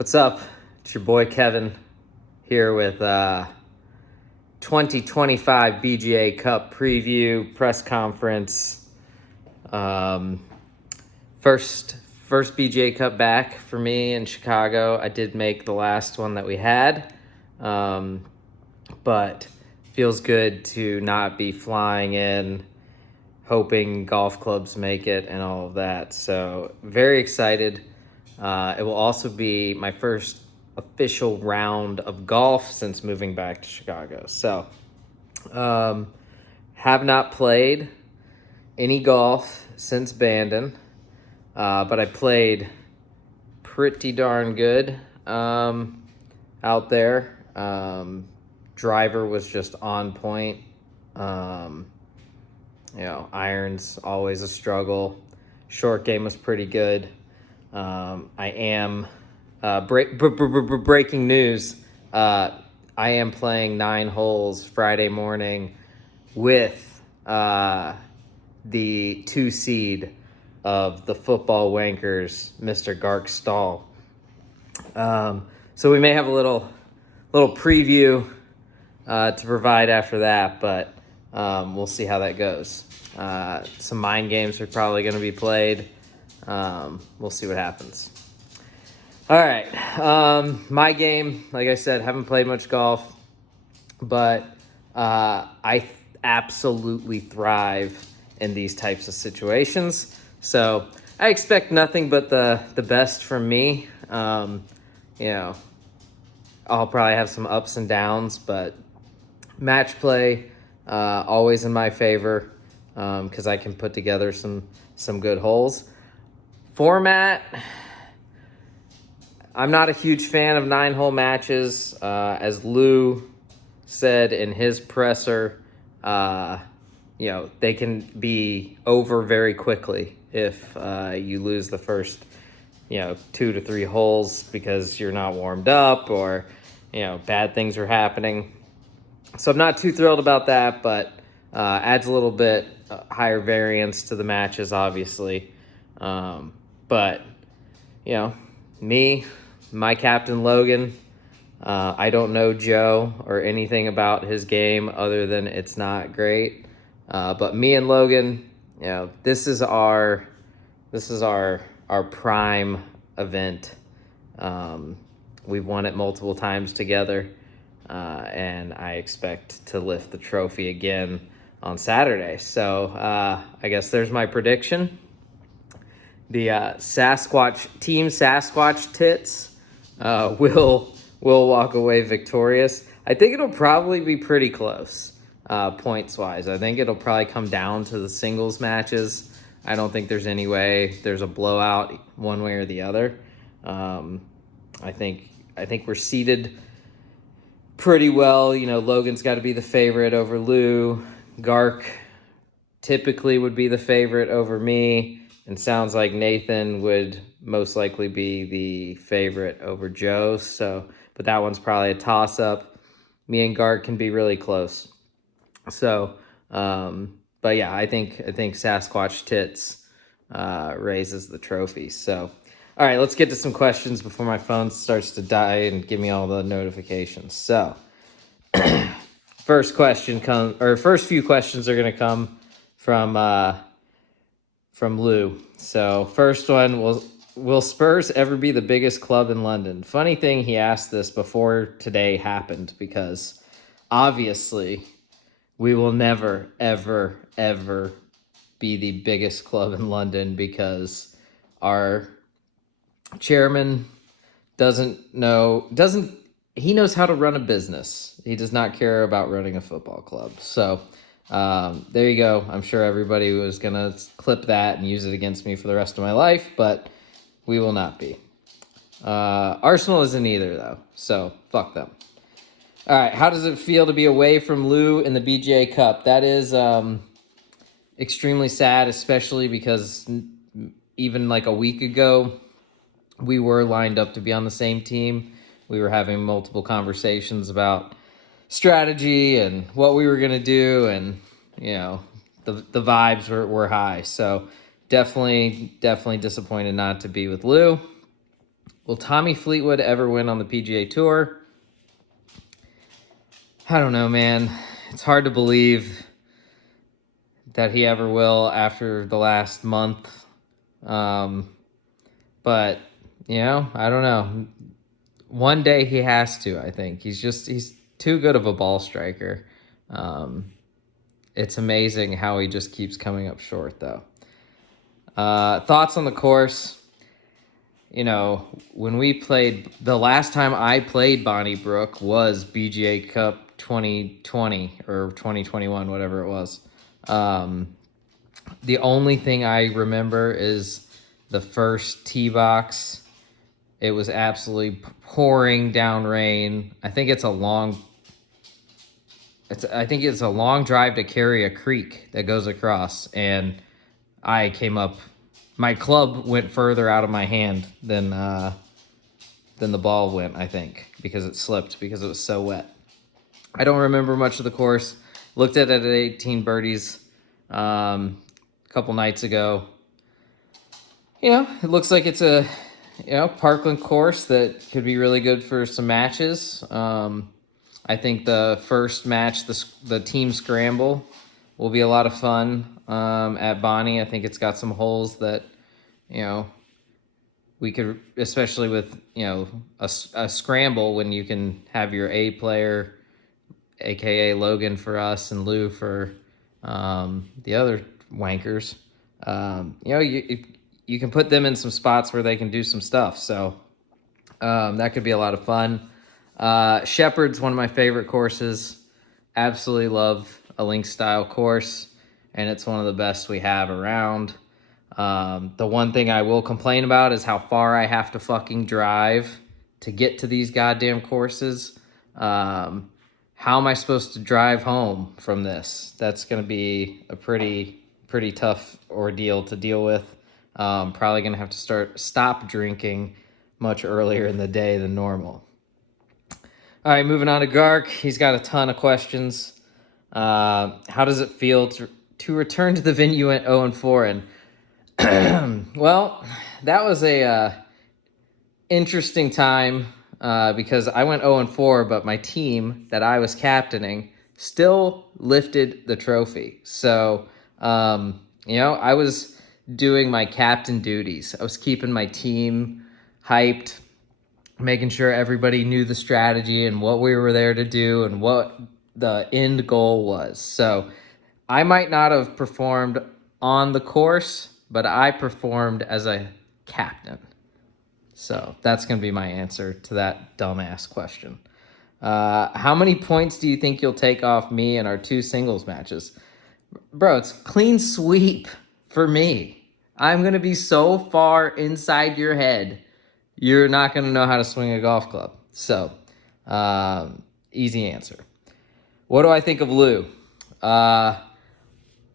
What's up? It's your boy Kevin here with 2025 BGA Cup preview press conference. Um, first BGA Cup back for me in Chicago. I did make the last one that we had, but feels good to not be flying in, hoping golf clubs make it and all of that. So very excited. It will also be my first official round of golf since moving back to Chicago. So, have not played any golf since Bandon, but I played pretty darn good out there. Driver was just on point. Irons always a struggle. Short game was pretty good. I am breaking news. I am playing 9 holes Friday morning with the 2 seed of the football wankers, Mr. Gark Stahl. So we may have a little preview to provide after that, but we'll see how that goes. Some mind games are probably going to be played. We'll see what happens. All right. My game, like I said, haven't played much golf, but I absolutely thrive in these types of situations. So I expect nothing but the best from me. I'll probably have some ups and downs, but match play always in my favor because I can put together some good holes. Format, I'm not a huge fan of 9-hole matches. As Lou said in his presser, they can be over very quickly if you lose the first, 2 to 3 holes because you're not warmed up or, bad things are happening. So I'm not too thrilled about that, but adds a little bit higher variance to the matches, obviously. But, my captain Logan, I don't know Joe or anything about his game other than it's not great. But me and Logan, this is our prime event. We've won it multiple times together, and I expect to lift the trophy again on Saturday. So I guess there's my prediction. The Team Sasquatch Tits will walk away victorious. I think it'll probably be pretty close points wise. I think it'll probably come down to the singles matches. I don't think there's any way there's a blowout one way or the other. I think we're seated pretty well. Logan's got to be the favorite over Lou. Gark typically would be the favorite over me. And sounds like Nathan would most likely be the favorite over Joe. But that one's probably a toss-up. Me and Gark can be really close. So, but yeah, I think Sasquatch Tits raises the trophy. So, all right, let's get to some questions before my phone starts to die and give me all the notifications. So, first few questions are going to come from Lou. So first one, will Spurs ever be the biggest club in London? Funny thing, he asked this before today happened because obviously we will never, ever, ever be the biggest club in London because our chairman he knows how to run a business. He does not care about running a football club. So there you go. I'm sure everybody was going to clip that and use it against me for the rest of my life, but we will not be. Arsenal isn't either, though, so fuck them. All right, how does it feel to be away from Lou in the BGA Cup? That is extremely sad, especially because even like a week ago, we were lined up to be on the same team. We were having multiple conversations about strategy and what we were going to do, and the vibes were high. So definitely disappointed not to be with Lou. Will Tommy Fleetwood ever win on the PGA Tour? I don't know, man. It's hard to believe that he ever will after the last month. But, I don't know. One day he has to, I think. He's too good of a ball striker. It's amazing how he just keeps coming up short, though. Thoughts on the course? When we played, the last time I played Bonnie Brook was BGA Cup 2020 or 2021, whatever it was. The only thing I remember is the first tee box. It was absolutely pouring down rain. I think it's a long drive to carry a creek that goes across, and I came up. My club went further out of my hand than the ball went, I think, because it slipped because it was so wet. I don't remember much of the course. Looked at it at 18 birdies a couple nights ago. It looks like it's a Parkland course that could be really good for some matches. I think the first match, the team scramble, will be a lot of fun at Bonnie. I think it's got some holes that, we could, especially with, a scramble when you can have your A player, aka Logan for us and Lou for the other wankers. You can put them in some spots where they can do some stuff. So that could be a lot of fun. Shepherd's one of my favorite courses. Absolutely love a link style course, and it's one of the best we have around. The one thing I will complain about is how far I have to fucking drive to get to these goddamn courses. How am I supposed to drive home from this? That's going to be a pretty tough ordeal to deal with. Probably going to have to stop drinking much earlier in the day than normal. All right, moving on to Gark. He's got a ton of questions. How does it feel to return to the venue at 0-4? And well, that was a interesting time because I went 0-4, but my team that I was captaining still lifted the trophy. So, I was doing my captain duties. I was keeping my team hyped, making sure everybody knew the strategy and what we were there to do and what the end goal was. So I might not have performed on the course, but I performed as a captain. So that's going to be my answer to that dumbass question. How many points do you think you'll take off me in our 2 singles matches? Bro, it's clean sweep for me. I'm going to be so far inside your head, you're not going to know how to swing a golf club. So, easy answer. What do I think of Lou?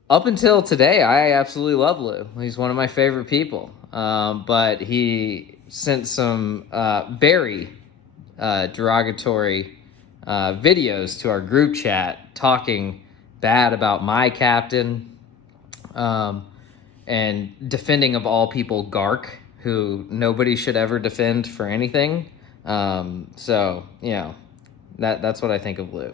Up until today, I absolutely love Lou. He's one of my favorite people. But he sent some very derogatory videos to our group chat talking bad about my captain and defending, of all people, Gark, who nobody should ever defend for anything. So, that's what I think of Lou.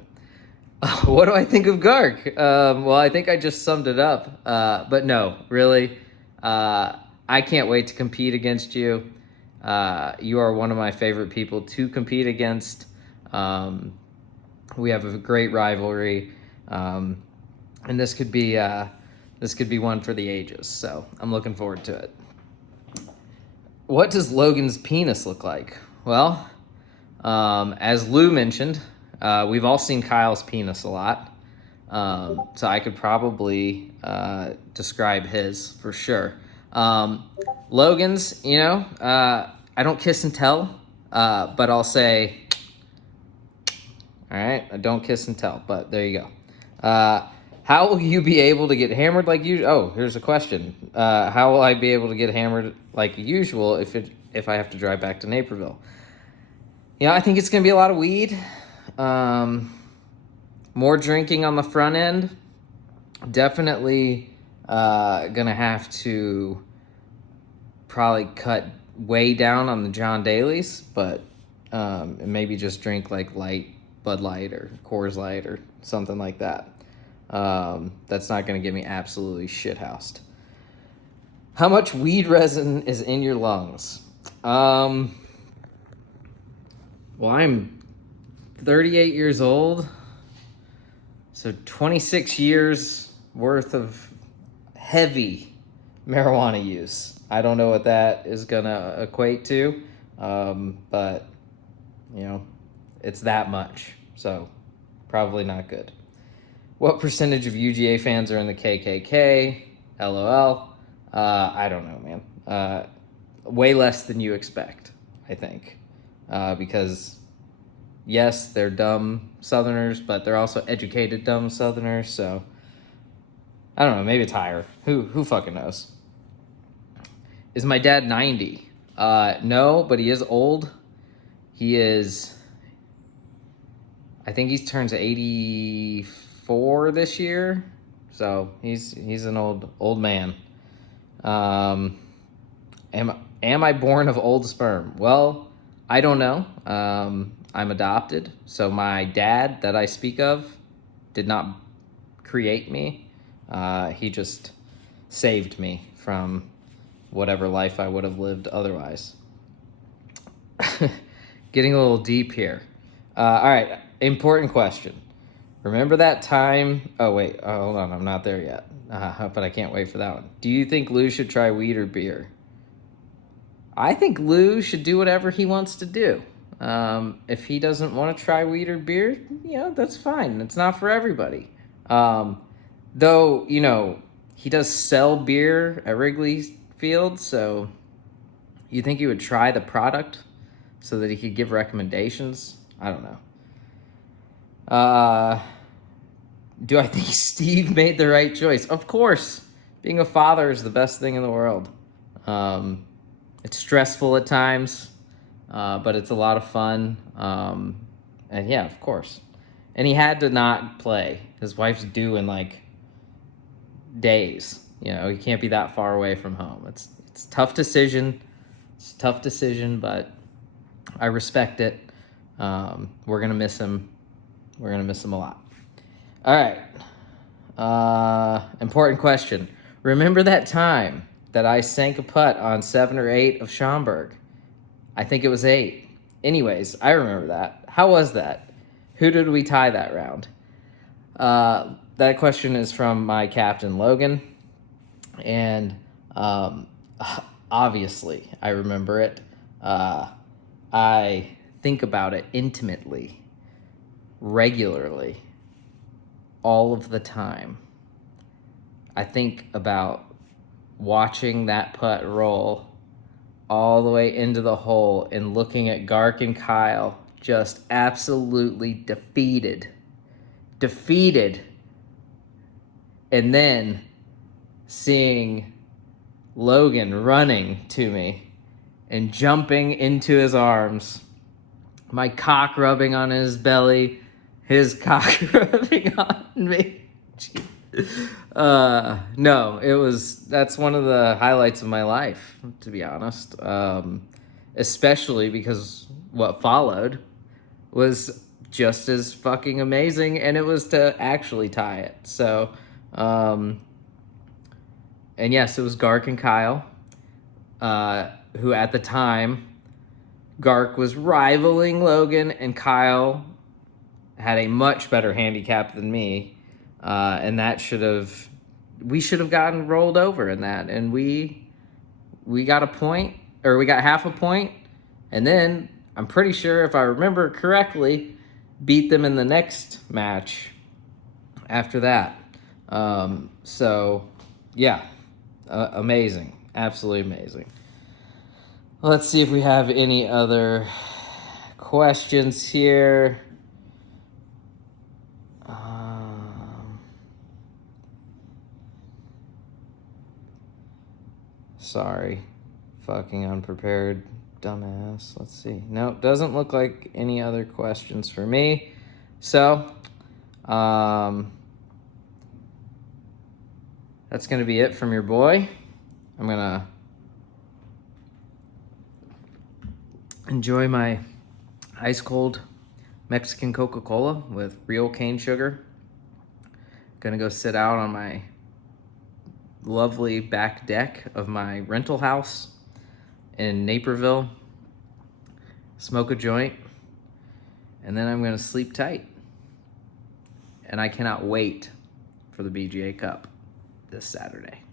What do I think of Gark? Well, I think I just summed it up. But no, really, I can't wait to compete against you. You are one of my favorite people to compete against. We have a great rivalry, and this could be one for the ages. So I'm looking forward to it. What does Logan's penis look like? Well, as Lou mentioned, we've all seen Kyle's penis a lot. So I could probably describe his for sure. Logan's, I don't kiss and tell, but I'll say, all right, I don't kiss and tell, but there you go. How will you be able to get hammered like usual? Oh, here's a question. How will I be able to get hammered like usual if I have to drive back to Naperville? I think it's going to be a lot of weed. More drinking on the front end. Definitely going to have to probably cut way down on the John Dailies, but maybe just drink like light Bud Light or Coors Light or something like that. That's not going to get me absolutely shithoused. How much weed resin is in your lungs? Well, I'm 38 years old, so 26 years worth of heavy marijuana use. I don't know what that is gonna equate to, but you know, it's that much, so probably not good. What percentage of UGA fans are in the KKK? LOL. I don't know, man. Way less than you expect, I think, because yes, they're dumb Southerners, but they're also educated dumb Southerners. So I don't know. Maybe it's higher. Who fucking knows? Is my dad 90? No, but he is old. He is. I think he turns 84 this year, so he's an old man. Am I born of old sperm? Well, I don't know. I'm adopted, so my dad that I speak of did not create me. He just saved me from whatever life I would have lived otherwise. Getting a little deep here. All right, important question. Remember that time? Oh, wait. Oh, hold on. I'm not there yet. But I can't wait for that one. Do you think Lou should try weed or beer? I think Lou should do whatever he wants to do. If he doesn't want to try weed or beer, that's fine. It's not for everybody. Though, he does sell beer at Wrigley Field, so you think he would try the product so that he could give recommendations? I don't know. Do I think Steve made the right choice? Of course. Being a father is the best thing in the world. It's stressful at times, but it's a lot of fun. And yeah, of course. And he had to not play. His wife's due in like days. He can't be that far away from home. It's a tough decision. It's a tough decision, but I respect it. We're going to miss him. We're going to miss him a lot. All right. Important question. Remember that time that I sank a putt on 7 or 8 of Schaumburg? I think it was 8. Anyways, I remember that. How was that? Who did we tie that round? That question is from my captain, Logan. And obviously, I remember it. I think about it intimately, regularly, all of the time. I think about watching that putt roll all the way into the hole and looking at Gark and Kyle just absolutely defeated. And then seeing Logan running to me and jumping into his arms, my cock rubbing on his belly, his cock rubbing on me. No, that's one of the highlights of my life, to be honest. Especially because what followed was just as fucking amazing, and it was to actually tie it. So, and yes, it was Gark and Kyle, who at the time, Gark was rivaling Logan, and Kyle had a much better handicap than me. And we should have gotten rolled over in that. And we got a point, or we got half a point. And then I'm pretty sure, if I remember correctly, beat them in the next match after that. So yeah, amazing. Absolutely amazing. Let's see if we have any other questions here. Sorry, fucking unprepared dumbass. Let's see. Nope, doesn't look like any other questions for me. So, that's gonna be it from your boy. I'm gonna enjoy my ice cold Mexican Coca-Cola with real cane sugar. Gonna go sit out on my lovely back deck of my rental house in Naperville, smoke a joint, and then I'm gonna sleep tight. And I cannot wait for the BGA Cup this Saturday.